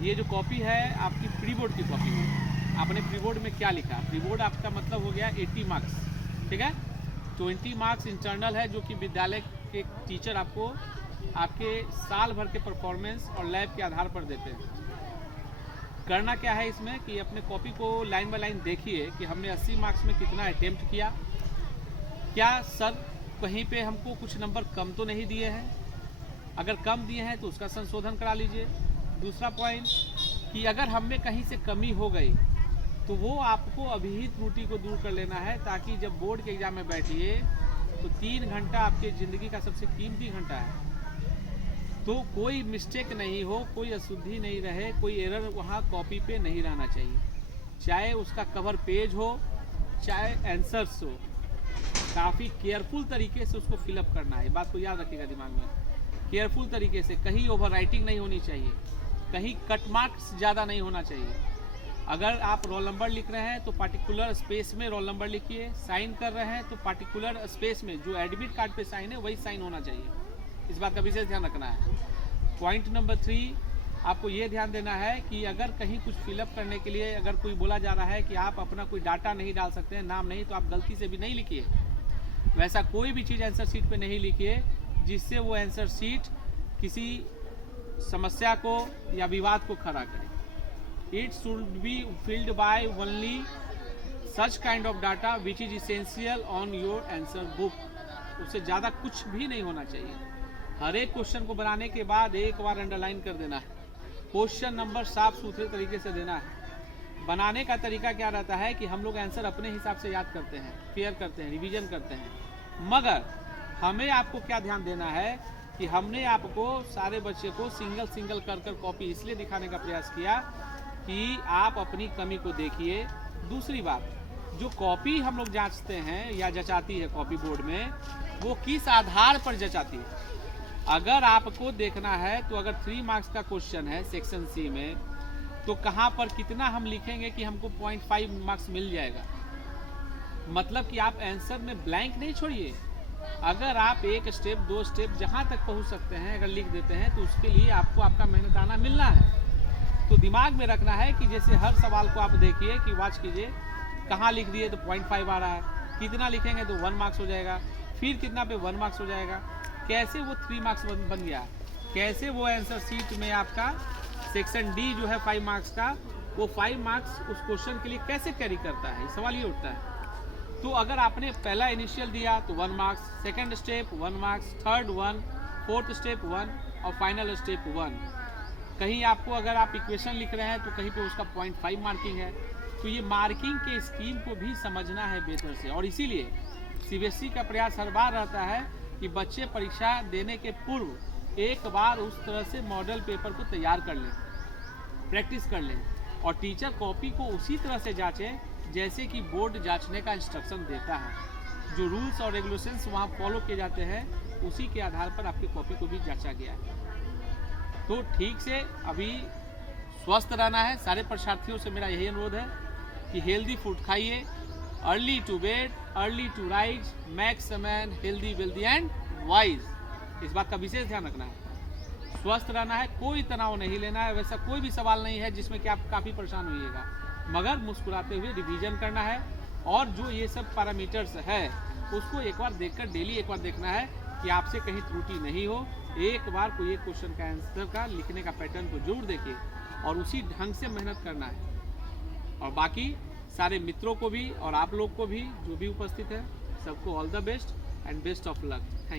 ये जो कॉपी है आपकी प्री बोर्ड की कॉपी है। आपने प्री बोर्ड में क्या लिखा? प्री बोर्ड आपका मतलब हो गया 80 मार्क्स, ठीक है। 20 मार्क्स इंटरनल है, जो कि विद्यालय के टीचर आपको आपके साल भर के परफॉर्मेंस और लैब के आधार पर देते हैं। करना क्या है इसमें कि अपने कॉपी को लाइन बाय लाइन देखिए कि हमने 80 मार्क्स में कितना अटेम्प्ट किया, क्या सर कहीं पे हमको कुछ नंबर कम तो नहीं दिए हैं। अगर कम दिए हैं तो उसका संशोधन करा लीजिए। दूसरा पॉइंट कि अगर हम में कहीं से कमी हो गई तो वो आपको अभी ही त्रुटि को दूर कर लेना है, ताकि जब बोर्ड के एग्जाम में बैठिए तो 3 घंटा आपके ज़िंदगी का सबसे कीमती घंटा है, तो कोई मिस्टेक नहीं हो, कोई अशुद्धि नहीं रहे, कोई एरर वहाँ कॉपी पे नहीं रहना चाहिए। चाहे उसका कवर पेज हो, चाहे आंसर्स हो, काफ़ी केयरफुल तरीके से उसको फिलअप करना है। बात को याद रखिएगा दिमाग में, केयरफुल तरीके से। कहीं ओवर राइटिंग नहीं होनी चाहिए, कहीं कट मार्क्स ज़्यादा नहीं होना चाहिए। अगर आप रोल नंबर लिख रहे हैं तो पार्टिकुलर स्पेस में रोल नंबर लिखिए। साइन कर रहे हैं तो पार्टिकुलर स्पेस में जो एडमिट कार्ड पे साइन है वही साइन होना चाहिए। इस बात का विशेष ध्यान रखना है। पॉइंट नंबर 3, आपको ये ध्यान देना है कि अगर कहीं कुछ फिलअप करने के लिए अगर कोई बोला जा रहा है कि आप अपना कोई डाटा नहीं डाल सकते हैं, नाम नहीं, तो आप गलती से भी नहीं लिखिए। वैसा कोई भी चीज़ आंसर शीट पे नहीं लिखिए जिससे वो आंसर शीट किसी समस्या को या विवाद को खड़ा करे। It should be filled by only such kind of data which is essential on your answer book. उससे ज़्यादा कुछ भी नहीं होना चाहिए। हर एक क्वेश्चन को बनाने के बाद एक बार अंडरलाइन कर देना है। क्वेश्चन नंबर साफ सुथरे तरीके से देना है। बनाने का तरीका क्या रहता है कि हम लोग आंसर अपने हिसाब से याद करते हैं, फेयर करते हैं, रिवीजन करते हैं, मगर हमें आपको क्या ध्यान देना है कि हमने आपको सारे बच्चे को सिंगल सिंगल कर कर कॉपी इसलिए दिखाने का प्रयास किया कि आप अपनी कमी को देखिए। दूसरी बात, जो कॉपी हम लोग जांचते हैं या जचाती है कॉपी बोर्ड में, वो किस आधार पर जचाती है। अगर आपको देखना है तो अगर 3 मार्क्स का क्वेश्चन है सेक्शन सी में, तो कहाँ पर कितना हम लिखेंगे कि हमको 0.5 मार्क्स मिल जाएगा। मतलब कि आप आंसर में ब्लैंक नहीं छोड़िए। अगर आप 1 स्टेप 2 स्टेप जहाँ तक पहुँच सकते हैं अगर लिख देते हैं तो उसके लिए आपको आपका मेहनताना मिलना है। तो दिमाग में रखना है कि जैसे हर सवाल को आप देखिए कि वॉच कीजिए, कहाँ लिख दिए तो 0.5 आ रहा है, कितना लिखेंगे तो 1 मार्क्स हो जाएगा, फिर कितना पे 1 मार्क्स हो जाएगा, कैसे वो 3 मार्क्स बन गया, कैसे वो आंसर शीट में आपका सेक्शन डी जो है 5 मार्क्स का, वो 5 मार्क्स उस क्वेश्चन के लिए कैसे कैरी करता है, सवाल ये उठता है। तो अगर आपने पहला इनिशियल दिया तो 1 marks, second step 1 marks, third 1, fourth step 1 और फाइनल स्टेप 1। कहीं आपको अगर आप इक्वेशन लिख रहे हैं तो कहीं पे उसका 0.5 मार्किंग है। तो ये मार्किंग के स्कीम को भी समझना है बेहतर से, और इसीलिए सीबीएसई का प्रयास हर बार रहता है कि बच्चे परीक्षा देने के पूर्व एक बार उस तरह से मॉडल पेपर को तैयार कर लें, प्रैक्टिस कर लें, और टीचर कॉपी को उसी तरह से जांचें जैसे कि बोर्ड जांचने का इंस्ट्रक्शन देता है। जो रूल्स और रेगुलेशंस वहाँ फॉलो किए जाते हैं उसी के आधार पर आपकी कॉपी को भी जांचा गया है। तो ठीक से अभी स्वस्थ रहना है। सारे परीक्षार्थियों से मेरा यही अनुरोध है कि हेल्दी फूड खाइए, early to bed, early to rise, makes man healthy wealthy and wise. इस बात का विशेष ध्यान रखना है। स्वस्थ रहना है, कोई तनाव नहीं लेना है। वैसा कोई भी सवाल नहीं है जिसमें कि आप काफ़ी परेशान होइएगा, मगर मुस्कुराते हुए रिवीजन करना है। और जो ये सब पैरामीटर्स है उसको एक बार देखकर डेली एक बार देखना है कि आपसे कहीं त्रुटि नहीं हो। एक बार कोई एक क्वेश्चन का आंसर का लिखने का पैटर्न को जरूर देखिए और उसी ढंग से मेहनत करना है। और बाकी सारे मित्रों को भी और आप लोग को भी जो भी उपस्थित है सबको all the best and best of luck. Thank you.